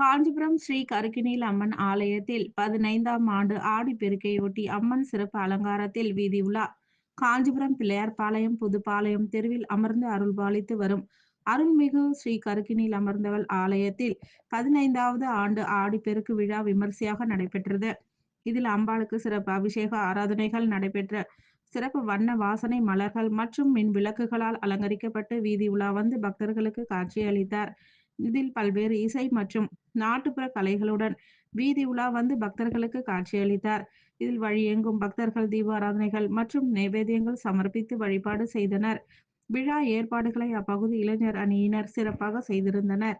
காஞ்சிபுரம் ஸ்ரீ கருக்கினில் அம்மன் ஆலயத்தில் 15ஆம் ஆண்டு ஆடிப்பெருக்கையொட்டி அம்மன் சிறப்பு அலங்காரத்தில் வீதி உலா. காஞ்சிபுரம் பிள்ளையார்பாளையம் புதுப்பாளையம் தெருவில் அமர்ந்து அருள்பாலித்து வரும் அருள்மிகு ஸ்ரீ கருக்கினில் அமர்ந்தவள் ஆலயத்தில் 15வது ஆண்டு ஆடிப்பெருக்கு விழா விமர்சையாக நடைபெற்றது. இதில் அம்பாளுக்கு சிறப்பு அபிஷேக ஆராதனைகள் நடைபெற்ற சிறப்பு வண்ண வாசனை மலர்கள் மற்றும் மின் விளக்குகளால் அலங்கரிக்கப்பட்டு வீதி உலா வந்து பக்தர்களுக்கு காட்சியளித்தார். இதில் பல்வேறு இசை மற்றும் நாட்டுப்புற கலைகளுடன் வீதி உலா வந்து பக்தர்களுக்கு காட்சியளித்தார். இதில் வழியெங்கும் பக்தர்கள் தீபாராதனைகள் மற்றும் நைவேத்தியங்கள் சமர்ப்பித்து வழிபாடு செய்தனர். விழா ஏற்பாடுகளை அப்பகுதி இளைஞர் அணியினர் சிறப்பாக செய்திருந்தனர்.